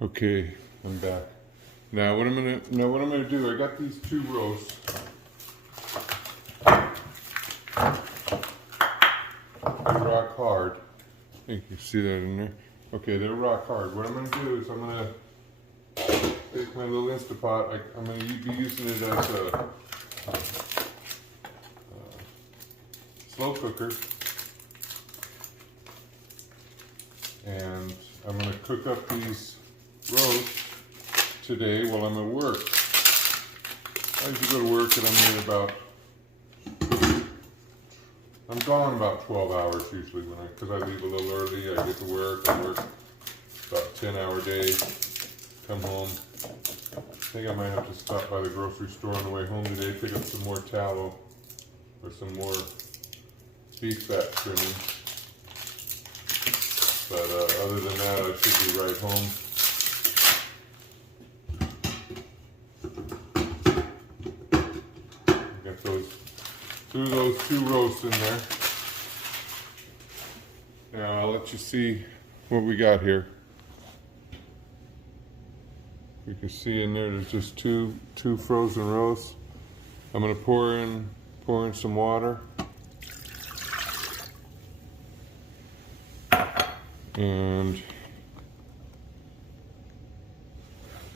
Okay, I'm back. Now what I'm gonna do, I got these two roasts. They're rock hard. I think you can see that in there. Okay, they're rock hard. What I'm gonna do is I'm gonna take my little Instapot. I'm gonna be using it as a slow cooker. And I'm gonna cook up these roasts today while I'm at work. I usually go to work and I'm gone about 12 hours usually because I leave a little early. I get to work, I work about 10-hour days, come home. I think I might have to stop by the grocery store on the way home today, pick up some more tallow or some more beef fat trimmings. But other than that, I should be right home. Got those two roasts in there. Now I'll let you see what we got here. You can see in there, there's just two frozen roasts. I'm gonna pour in some water. And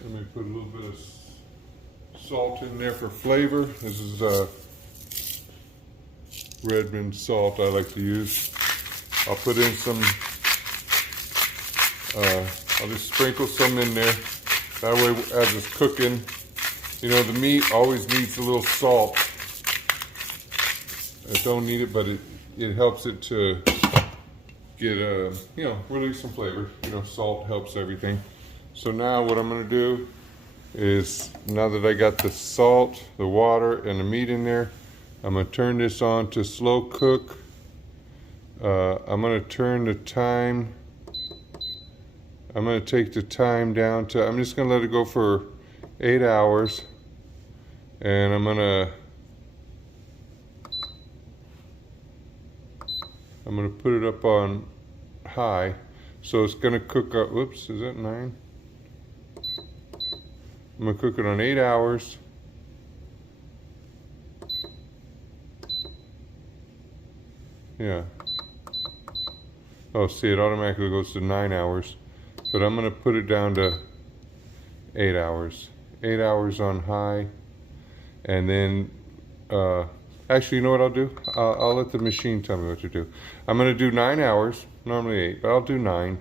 let me put a little bit of salt in there for flavor. This is Redmond salt I like to use. I'll put in some, I'll just sprinkle some in there. That way as it's cooking, you know, the meat always needs a little salt. I don't need it, but it helps it to get you know, release some flavor. You know, salt helps everything. So now what I'm gonna do is, now that I got the salt, the water, and the meat in there, I'm gonna turn this on to slow cook. I'm gonna turn the time, I'm gonna take the time down to, I'm just gonna let it go for 8 hours. And I'm gonna put it up on high. So it's gonna cook up, whoops, is that 9? I'm gonna cook it on 8 hours. Yeah. Oh, see, it automatically goes to 9 hours. But I'm gonna put it down to 8 hours. 8 hours on high. And then, actually, you know what I'll do? I'll let the machine tell me what to do. I'm gonna do 9 hours, normally 8, but I'll do 9.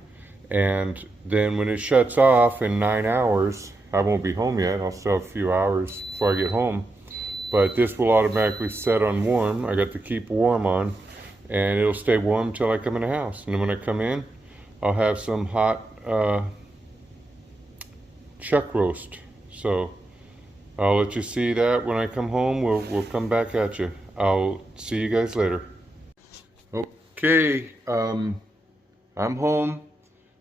And then when it shuts off in 9 hours, I won't be home yet. I'll still have a few hours before I get home. But this will automatically set on warm. I got the keep warm on, and it'll stay warm until I come in the house. And then when I come in, I'll have some hot chuck roast. So I'll let you see that when I come home. We'll come back at you. I'll see you guys later. Okay, I'm home.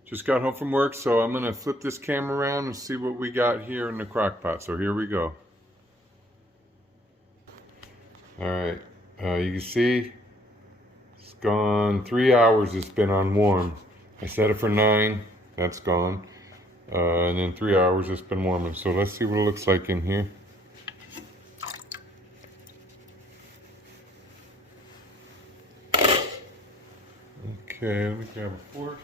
Just got home from work, so I'm gonna flip this camera around and see what we got here in the crock pot. So here we go. All right, you can see it's gone 3 hours. It's been on warm. I set it for 9. That's gone. And then 3 hours it's been warming. So let's see what it looks like in here. Okay, let me grab a fork.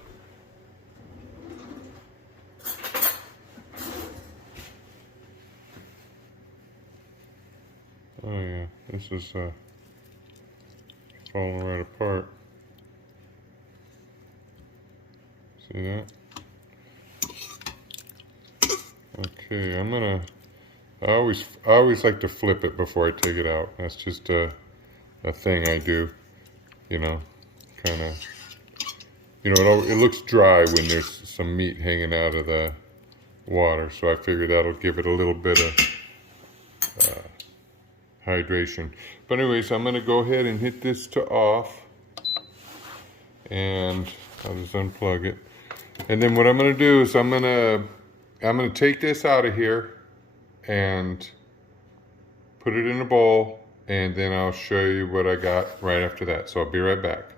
Oh yeah, this is falling right apart. See that? Okay, I always like to flip it before I take it out. That's just a thing I do, you know, kind of, you know, it looks dry when there's some meat hanging out of the water, so I figure that'll give it a little bit of hydration. But anyways, I'm gonna go ahead and hit this to off, and I'll just unplug it. And then what I'm gonna do is I'm gonna take this out of here and put it in a bowl, and then I'll show you what I got right after that. So I'll be right back.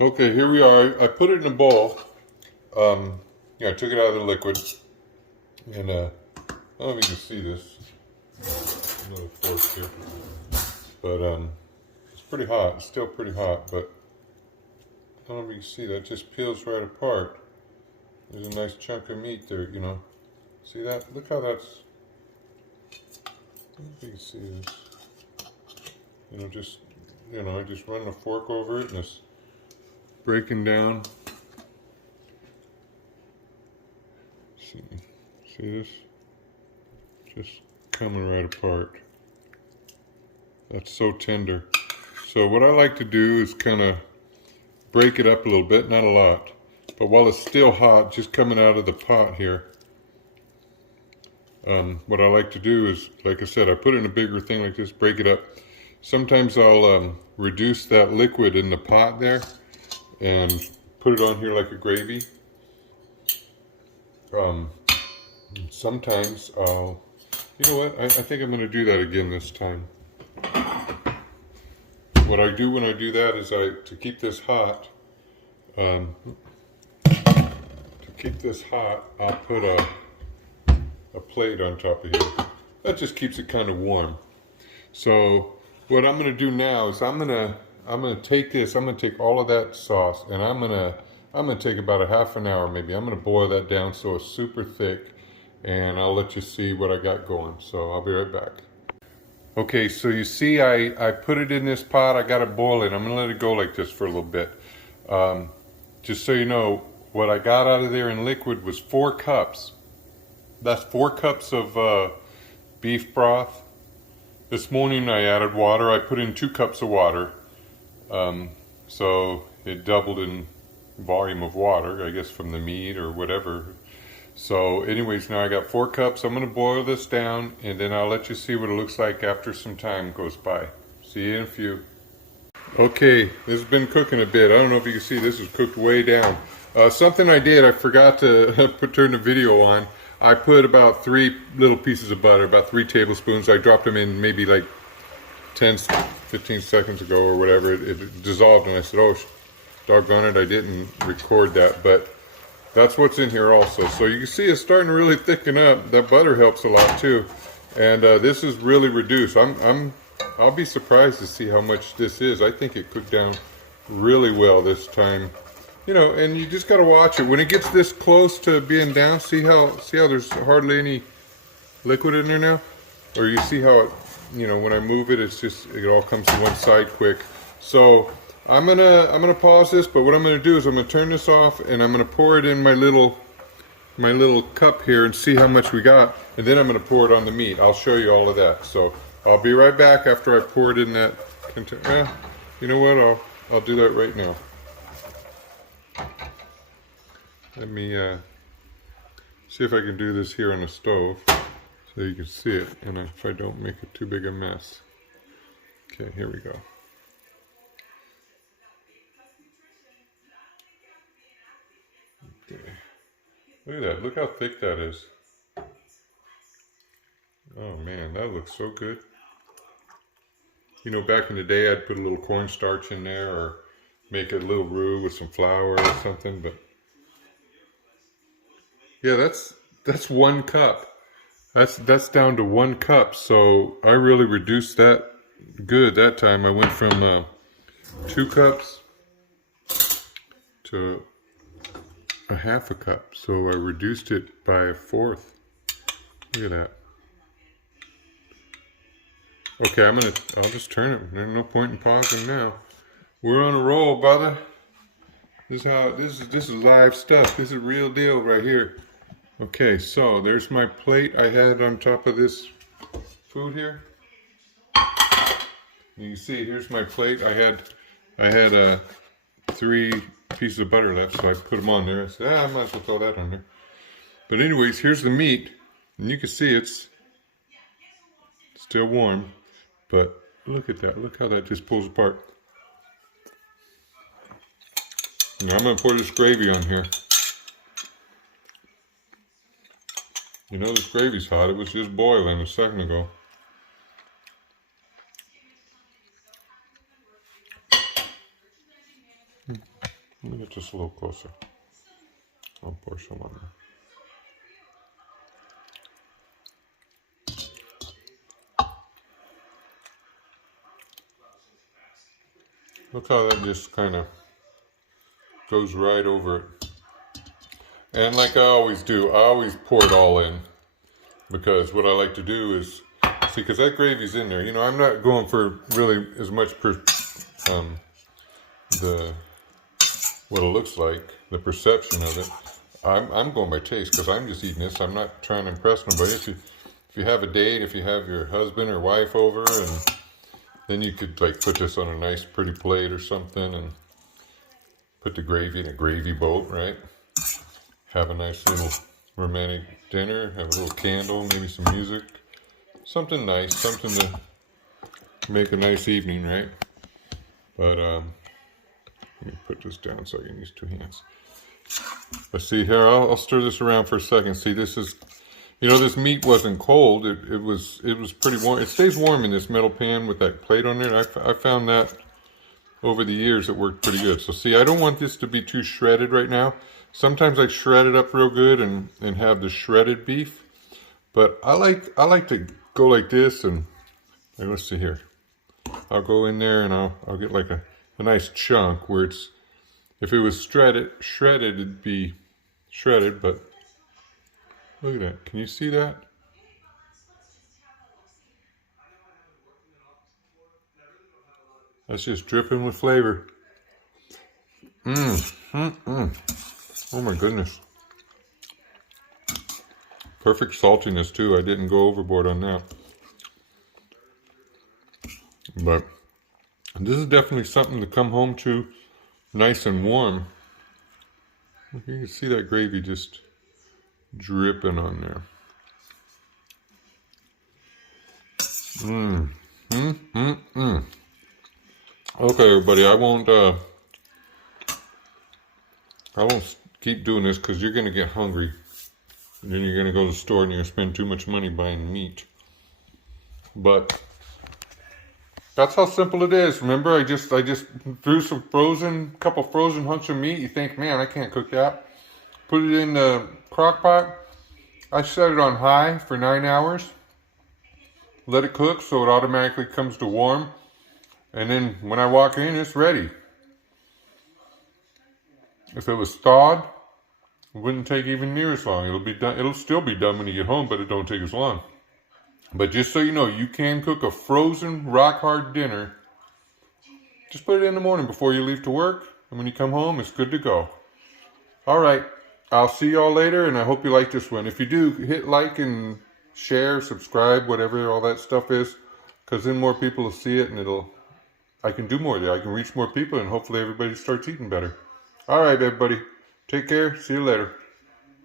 Okay, here we are. I put it in a bowl. Yeah, I took it out of the liquid, and I don't know if you can see this. Another fork here, but it's pretty hot. It's still pretty hot, but I don't know if you can see that. It just peels right apart. There's a nice chunk of meat there, you know. See that? Look how that's. I don't know if you can see this. You know, just I just run the fork over it, and it's breaking down. See this? Just coming right apart. That's so tender. So what I like to do is kind of break it up a little bit, not a lot. But while it's still hot, just coming out of the pot here, what I like to do is, like I said, I put it in a bigger thing like this, break it up. Sometimes I'll reduce that liquid in the pot there and put it on here like a gravy. Sometimes I'll, you know what, I think I'm going to do that again this time. What I do when I do that is to keep this hot, I'll put a plate on top of here. That just keeps it kind of warm. So what I'm going to do now is I'm going to take this, I'm going to take all of that sauce, and I'm going to take about a half an hour maybe. I'm going to boil that down so it's super thick, and I'll let you see what I got going. So I'll be right back. Okay, so you see I put it in this pot, I got it boiling. I'm gonna let it go like this for a little bit. Just so you know, what I got out of there in liquid was 4 cups. That's 4 cups of beef broth. This morning I added water. I put in 2 cups of water. So it doubled in volume of water, I guess from the meat or whatever. So anyways, now I got 4 cups. I'm going to boil this down, and then I'll let you see what it looks like after some time goes by. See you in a few. Okay, this has been cooking a bit. I don't know if you can see, this is cooked way down. Something I did, I forgot to turn the video on. I put about 3 little pieces of butter, about 3 tablespoons. I dropped them in maybe like 10, 15 seconds ago or whatever. It dissolved, and I said, oh, doggone it, I didn't record that. But that's what's in here also. So you can see it's starting to really thicken up. That butter helps a lot too. And this is really reduced. I'll be surprised to see how much this is. I think it cooked down really well this time. You know, and you just got to watch it. When it gets this close to being down, see how there's hardly any liquid in there now? Or you see how it, you know, when I move it, it all comes to one side quick. So I'm gonna pause this, but what I'm gonna do is I'm gonna turn this off, and I'm gonna pour it in my little cup here and see how much we got, and then I'm gonna pour it on the meat. I'll show you all of that. So I'll be right back after I pour it in that container. You know what? I'll do that right now. Let me see if I can do this here on the stove so you can see it, and if I don't make it too big a mess. Okay, here we go. Okay. Look at that. Look how thick that is. Oh man, that looks so good. You know, back in the day, I'd put a little cornstarch in there or make a little roux with some flour or something, but yeah, that's 1 cup. That's down to 1 cup. So I really reduced that good that time. I went from 2 cups to a half a cup. So I reduced it by 1/4. Look at that. Okay, I'll just turn it. There's no point in pausing now. We're on a roll, brother. This is live stuff. This is real deal right here. Okay, so there's my plate I had on top of this food here. You can see here's my plate. I had 3 pieces of butter left, so I put them on there. I said, I might as well throw that on there. But anyways, here's the meat, and you can see it's still warm. But look at that. Look how that just pulls apart. Now I'm going to pour this gravy on here. You know this gravy's hot. It was just boiling a second ago. Let me get this a little closer. I'll pour some on there. Look how that just kind of goes right over it. And like I always do, I always pour it all in. Because what I like to do is, see, because that gravy's in there. You know, I'm not going for really as much what it looks like, the perception of it. I'm going by taste because I'm just eating this. I'm not trying to impress nobody. If you have a date, if you have your husband or wife over, and then you could like put this on a nice pretty plate or something and put the gravy in a gravy boat, right? Have a nice little romantic dinner, have a little candle, maybe some music. Something nice, something to make a nice evening, right? But let me put this down so I can use two hands. Let's see here, I'll stir this around for a second. See, this is, you know, this meat wasn't cold. It was pretty warm. It stays warm in this metal pan with that plate on there. I found that over the years it worked pretty good. So see, I don't want this to be too shredded right now. Sometimes I shred it up real good and have the shredded beef. But I like to go like this and let's see here. I'll go in there and I'll get like a nice chunk where it's, if it was shredded, it'd be shredded, but look at that. Can you see that? That's just dripping with flavor. Oh my goodness. Perfect saltiness too. I didn't go overboard on that. But this is definitely something to come home to nice and warm. You can see that gravy just dripping on there. Okay, everybody, I won't keep doing this because you're gonna get hungry. And then you're gonna go to the store and you're gonna spend too much money buying meat. But that's how simple it is. Remember, I just threw some couple frozen hunks of meat. You think, man, I can't cook that. Put it in the crock pot. I set it on high for 9 hours. Let it cook so it automatically comes to warm. And then when I walk in, it's ready. If it was thawed, it wouldn't take even near as long. It'll be done. It'll still be done when you get home, but it don't take as long. But just so you know, you can cook a frozen rock hard dinner. Just put it in the morning before you leave to work, and when you come home, it's good to go. All right, I'll see y'all later, and I hope you like this one. If you do, hit like and share, subscribe, whatever all that stuff is, because then more people will see it, and I can do more there. I can reach more people, and hopefully everybody starts eating better. All right, everybody. Take care. See you later.